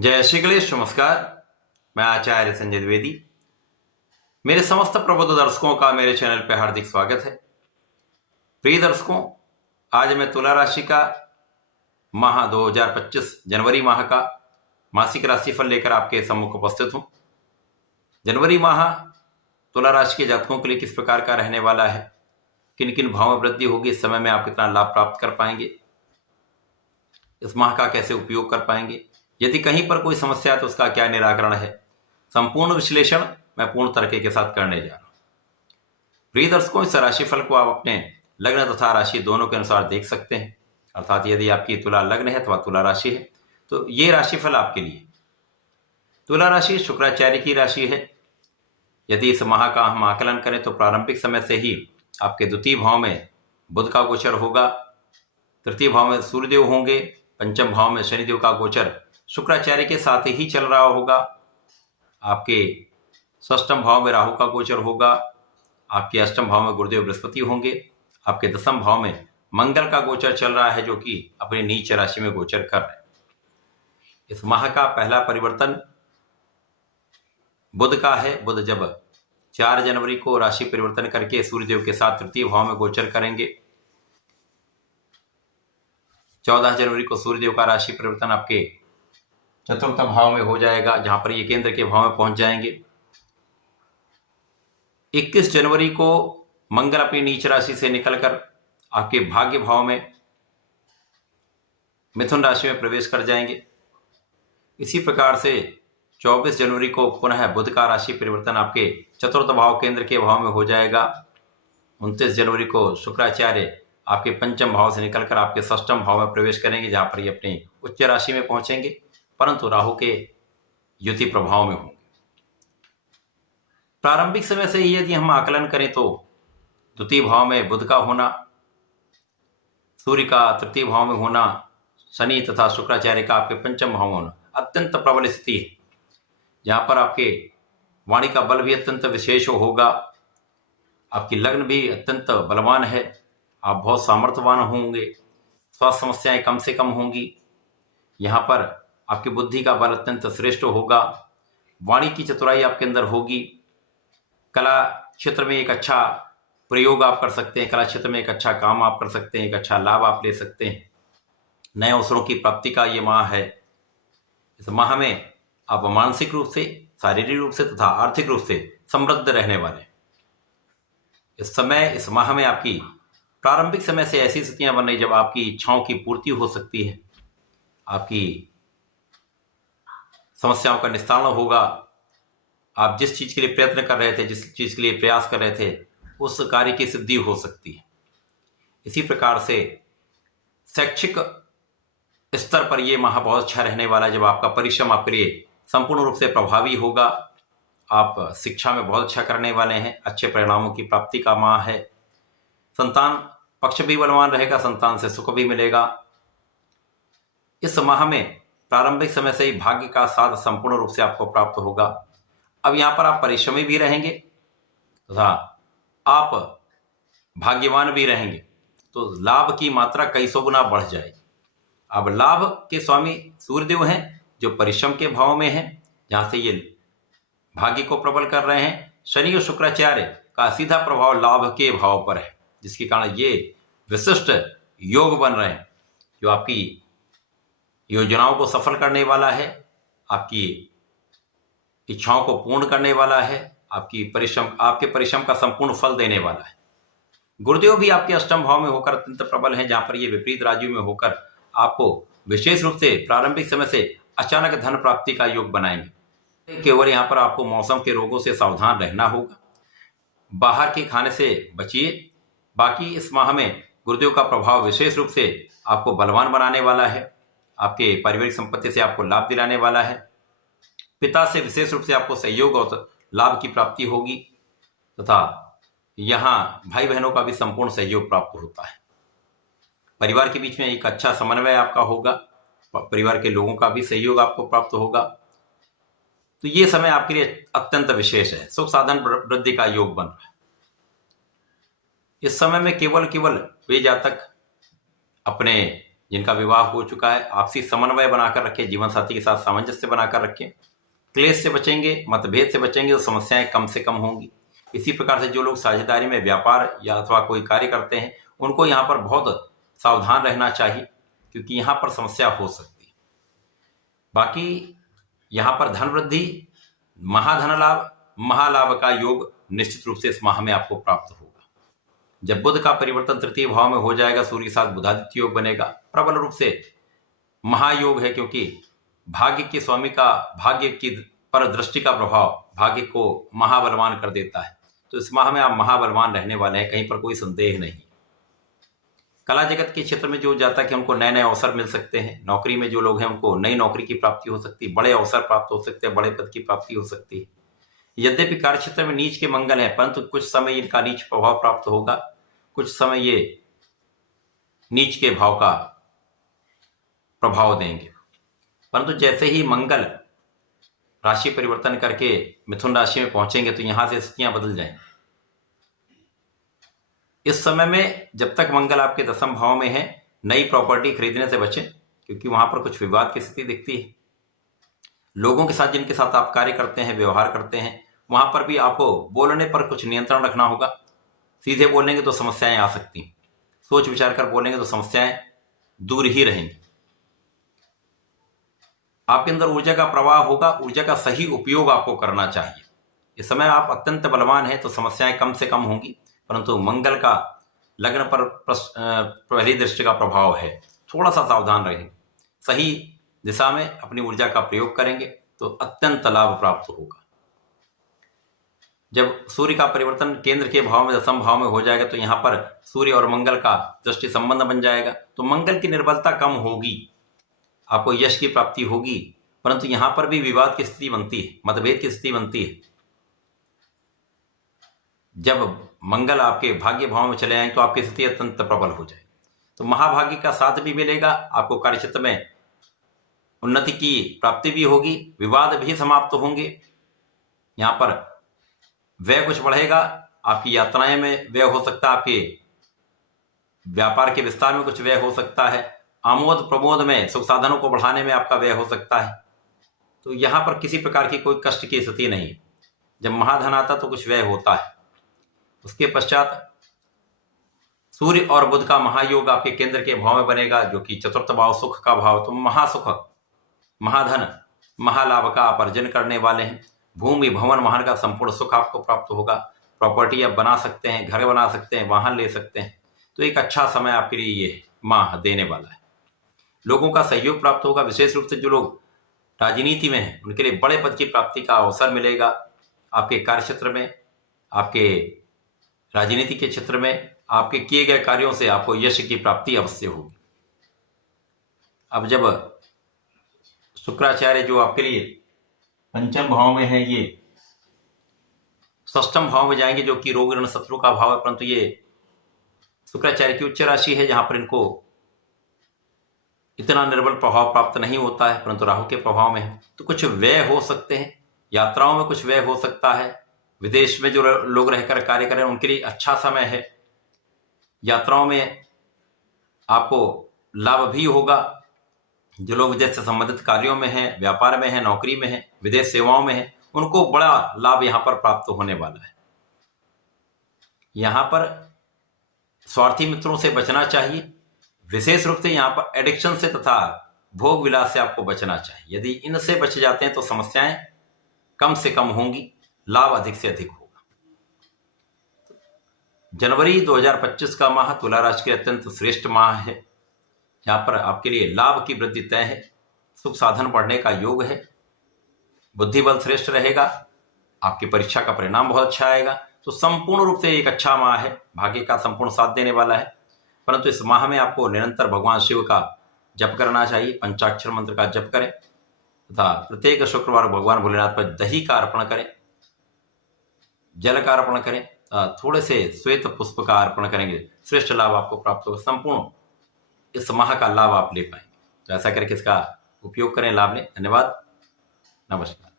जय श्री गणेश। नमस्कार। मैं आचार्य संजय द्विवेदी। मेरे समस्त प्रबुद्ध दर्शकों का मेरे चैनल पर हार्दिक स्वागत है। प्रिय दर्शकों, आज मैं तुला राशि का माह 2025 जनवरी माह का मासिक राशिफल लेकर आपके सम्मुख उपस्थित हूं। जनवरी माह तुला राशि के जातकों के लिए किस प्रकार का रहने वाला है, किन किन भावों में वृद्धि होगी, इस समय में आप कितना लाभ प्राप्त कर पाएंगे, इस माह का कैसे उपयोग कर पाएंगे, यदि कहीं पर कोई समस्या है तो उसका क्या निराकरण है, संपूर्ण विश्लेषण मैं पूर्ण तरीके के साथ करने जा रहा हूं। प्रिय दर्शकों, इस राशिफल को आप अपने लग्न तथा राशि दोनों के अनुसार देख सकते हैं। अर्थात यदि आपकी तुला लग्न है अथवा तुला राशि है तो ये राशिफल आपके लिए। तुला राशि शुक्राचार्य की राशि है। यदि इस माह का हम आकलन करें तो प्रारंभिक समय से ही आपके द्वितीय भाव में बुध का गोचर होगा, तृतीय भाव में सूर्यदेव होंगे, पंचम भाव में शनिदेव का गोचर शुक्राचार्य के साथ ही चल रहा होगा। आपके षष्ठम भाव में राहु का गोचर होगा, आपके अष्टम भाव में गुरुदेव बृहस्पति होंगे, आपके दसम भाव में मंगल का गोचर चल रहा है जो कि अपनी नीच राशि में गोचर कर रहे हैं। इस माह का पहला परिवर्तन बुध का है। बुध जब 4 जनवरी को राशि परिवर्तन करके सूर्यदेव के साथ तृतीय भाव में गोचर करेंगे। 14 जनवरी को सूर्यदेव का राशि परिवर्तन आपके चतुर्थ भाव में हो जाएगा, जहां पर ये केंद्र के भाव में पहुंच जाएंगे। 21 जनवरी को मंगल अपनी नीच राशि से निकलकर आपके भाग्य भाव में मिथुन राशि में प्रवेश कर जाएंगे। इसी प्रकार से 24 जनवरी को पुनः बुध का राशि परिवर्तन आपके चतुर्थ भाव केंद्र के भाव में हो जाएगा। 29 जनवरी को शुक्राचार्य आपके पंचम भाव से निकलकर आपके षष्ठम भाव में प्रवेश करेंगे, जहां पर ये अपनी उच्च राशि में पहुंचेंगे, परंतु राहु के युति प्रभाव में होंगे। प्रारंभिक समय से ही यदि हम आकलन करें तो द्वितीय भाव में बुध का होना, सूर्य का तृतीय भाव में होना, शनि तथा शुक्राचार्य का आपके पंचम भाव में होना अत्यंत प्रबल स्थिति है, जहां पर आपके वाणी का बल भी अत्यंत विशेष होगा। आपकी लग्न भी अत्यंत बलवान है, आप बहुत सामर्थ्यवान होंगे, स्वास्थ्य समस्याएं कम से कम होंगी। यहाँ पर आपकी बुद्धि का बल अत्यंत श्रेष्ठ होगा, वाणी की चतुराई आपके अंदर होगी, कला क्षेत्र में एक अच्छा प्रयोग आप कर सकते हैं, कला क्षेत्र में एक अच्छा काम आप कर सकते हैं, एक अच्छा लाभ आप ले सकते हैं। नए अवसरों की प्राप्ति का ये माह है। इस माह में आप मानसिक रूप से, शारीरिक रूप से तथा आर्थिक रूप से समृद्ध रहने वाले। इस माह में आपकी प्रारंभिक समय से ऐसी स्थितियां बन रही जब आपकी इच्छाओं की पूर्ति हो सकती है, आपकी समस्याओं का निस्तारण होगा। आप जिस चीज के लिए प्रयत्न कर रहे थे, जिस चीज के लिए प्रयास कर रहे थे, उस कार्य की सिद्धि हो सकती है। इसी प्रकार से शैक्षिक स्तर पर यह माह बहुत अच्छा रहने वाला है, जब आपका परिश्रम आपके लिए संपूर्ण रूप से प्रभावी होगा। आप शिक्षा में बहुत अच्छा करने वाले हैं, अच्छे परिणामों की प्राप्ति का माह है। संतान पक्ष भी बलवान रहेगा, संतान से सुख भी मिलेगा। इस माह में प्रारंभिक समय से ही भाग्य का साथ संपूर्ण रूप से आपको प्राप्त होगा। अब यहां पर आप परिश्रमी भी रहेंगे तथा आप भाग्यवान भी रहेंगे, तो लाभ की मात्रा कई सौ गुना बढ़ जाएगी। अब लाभ के स्वामी सूर्यदेव हैं जो परिश्रम के भाव में हैं, जहां से ये भाग्य को प्रबल कर रहे हैं। शनि और शुक्राचार्य का सीधा प्रभाव लाभ के भाव पर है, जिसके कारण ये विशिष्ट योग बन रहे हैं जो आपकी योजनाओं को सफल करने वाला है, आपकी इच्छाओं को पूर्ण करने वाला है, आपके परिश्रम का संपूर्ण फल देने वाला है। गुरुदेव भी आपके अष्टम भाव में होकर अत्यंत प्रबल हैं, जहां पर ये विपरीत राज्यों में होकर आपको विशेष रूप से प्रारंभिक समय से अचानक धन प्राप्ति का योग बनाएंगे। केवल यहाँ पर आपको मौसम के रोगों से सावधान रहना होगा, बाहर के खाने से बचिए। बाकी इस माह में गुरुदेव का प्रभाव विशेष रूप से आपको बलवान बनाने वाला है, आपके पारिवारिक संपत्ति से आपको लाभ दिलाने वाला है। पिता से विशेष रूप से आपको सहयोग और लाभ की प्राप्ति होगी तथा यहाँ भाई बहनों का भी संपूर्ण सहयोग प्राप्त होता है। परिवार के बीच में एक अच्छा समन्वय आपका होगा, परिवार के लोगों का भी सहयोग आपको प्राप्त होगा। तो ये समय आपके लिए अत्यंत विशेष है, सुख साधन वृद्धि का योग बन रहा है। इस समय में केवल वे जातक अपने जिनका विवाह हो चुका है आपसी समन्वय बनाकर रखें, जीवन साथी के साथ सामंजस्य बनाकर रखें। क्लेश से बचेंगे, मतभेद से बचेंगे तो समस्याएं कम से कम होंगी। इसी प्रकार से जो लोग साझेदारी में व्यापार या अथवा कोई कार्य करते हैं उनको यहाँ पर बहुत सावधान रहना चाहिए, क्योंकि यहाँ पर समस्या हो सकती है। बाकी यहाँ पर धन वृद्धि, महाधन लाभ, महालाभ का योग निश्चित रूप से इस माह में आपको प्राप्त होगा। जब बुध का परिवर्तन तृतीय भाव में हो जाएगा, सूर्य के साथ बुधादित्य योग बनेगा, प्रबल रूप से महायोग है, क्योंकि भाग्य के स्वामी का भाग्य की पर दृष्टि का प्रभाव भाग्य को महाबलवान कर देता है। तो इस माह में आप महाबलवान रहने वाले हैं, कहीं पर कोई संदेह नहीं। कला जगत के क्षेत्र में जो जाता है कि उनको नए नए अवसर मिल सकते हैं। नौकरी में जो लोग हैं उनको नई नौकरी की प्राप्ति हो सकती है, बड़े अवसर प्राप्त हो सकते हैं, बड़े पद की प्राप्ति हो सकती है। यद्यपि कार्य क्षेत्र में नीच के मंगल है, परंतु कुछ समय इनका नीच प्रभाव प्राप्त होगा, कुछ समय ये नीच के भाव का प्रभाव देंगे। परंतु जैसे ही मंगल राशि परिवर्तन करके मिथुन राशि में पहुंचेंगे तो यहां से स्थितियां बदल जाएंगी। इस समय में जब तक मंगल आपके दसम भाव में है, नई प्रॉपर्टी खरीदने से बचें, क्योंकि वहां पर कुछ विवाद की स्थिति दिखती है। लोगों के साथ जिनके साथ आप कार्य करते हैं, व्यवहार करते हैं, वहां पर भी आपको बोलने पर कुछ नियंत्रण रखना होगा। सीधे बोलेंगे तो समस्याएं आ सकती हैं, सोच विचार कर बोलेंगे तो समस्याएं दूर ही रहेंगी। आपके अंदर ऊर्जा का प्रवाह होगा, ऊर्जा का सही उपयोग आपको करना चाहिए। इस समय आप अत्यंत बलवान हैं तो समस्याएं कम से कम होंगी, परंतु मंगल का लग्न पर पहली दृष्टि का प्रभाव है, थोड़ा सा सावधान रहेंगे। सही दिशा में अपनी ऊर्जा का प्रयोग करेंगे तो अत्यंत लाभ प्राप्त होगा। जब सूर्य का परिवर्तन केंद्र के भाव में दसम भाव में हो जाएगा तो यहाँ पर सूर्य और मंगल का दृष्टि संबंध बन जाएगा, तो मंगल की निर्बलता कम होगी, आपको यश की प्राप्ति होगी। परंतु यहां पर भी विवाद की स्थिति बनती है, मतभेद की स्थिति बनती है। जब मंगल आपके भाग्य भाव में चले आएंगे तो आपकी स्थिति अत्यंत प्रबल हो जाएगी। तो महाभाग्य का साथ भी मिलेगा, आपको कार्य क्षेत्र में उन्नति की प्राप्ति भी होगी, विवाद भी समाप्त होंगे। यहाँ पर व्यय कुछ बढ़ेगा, आपकी यात्राएं में व्यय हो सकता है, आपके व्यापार के विस्तार में कुछ व्यय हो सकता है, आमोद प्रमोद में सुख साधनों को बढ़ाने में आपका व्यय हो सकता है। तो यहाँ पर किसी प्रकार की कोई कष्ट की स्थिति नहीं है। जब महाधन आता तो कुछ व्यय होता है। उसके पश्चात सूर्य और बुध का महायोग आपके केंद्र के भाव में बनेगा, जो कि चतुर्थ भाव सुख का भाव। तो महासुख, महाधन, महालाभ का आप अर्जन करने वाले हैं। भूमि भवन वाहन का संपूर्ण सुख आपको प्राप्त होगा। प्रॉपर्टी आप बना सकते हैं, घर बना सकते हैं, वाहन ले सकते हैं। तो एक अच्छा समय आपके लिए ये माह देने वाला है। लोगों का सहयोग प्राप्त होगा, विशेष रूप से जो लोग राजनीति में हैं उनके लिए बड़े पद की प्राप्ति का अवसर मिलेगा। आपके कार्य क्षेत्र में, आपके राजनीति के क्षेत्र में आपके किए गए कार्यों से आपको यश की प्राप्ति अवश्य होगी। अब जब शुक्राचार्य जो आपके लिए पंचम भाव में है, ये षष्ठम भाव में जाएंगे, जो कि रोग ऋण शत्रु का भाव है। परंतु ये शुक्राचार्य की उच्च राशि है, जहां पर इनको इतना निर्बल प्रभाव प्राप्त नहीं होता है, परंतु राहु के प्रभाव में है। तो कुछ व्यय हो सकते हैं, यात्राओं में कुछ व्यय हो सकता है। विदेश में जो लोग रहकर कार्य करें उनके लिए अच्छा समय है। यात्राओं में आपको लाभ भी होगा। जो लोग विदेश से संबंधित कार्यों में हैं, व्यापार में हैं, नौकरी में हैं, विदेश सेवाओं में हैं, उनको बड़ा लाभ यहाँ पर प्राप्त होने वाला है। यहाँ पर स्वार्थी मित्रों से बचना चाहिए। विशेष रूप से यहाँ पर एडिक्शन से तथा भोग विलास से आपको बचना चाहिए। यदि इनसे बच जाते हैं तो समस्याएं कम से कम होंगी, लाभ अधिक से अधिक होगा। जनवरी 2025 का माह तुला राशि के अत्यंत श्रेष्ठ माह है। यहाँ पर आपके लिए लाभ की वृद्धि तय है, सुख साधन बढ़ने का योग है, बुद्धि बल श्रेष्ठ रहेगा, आपकी परीक्षा का परिणाम बहुत अच्छा आएगा। तो संपूर्ण रूप से एक अच्छा माह है, भाग्य का संपूर्ण साथ देने वाला है। परंतु इस माह में आपको निरंतर भगवान शिव का जप करना चाहिए, पंचाक्षर मंत्र का जप करें तथा प्रत्येक शुक्रवार भगवान भोलेनाथ पर दही का अर्पण करें, जल का अर्पण करें, थोड़े से श्वेत पुष्प का अर्पण करेंगे, श्रेष्ठ लाभ आपको प्राप्त होगा। संपूर्ण इस माह का लाभ आप ले पाएंगे। तो ऐसा करके इसका उपयोग करें, लाभ लें। धन्यवाद, नमस्कार।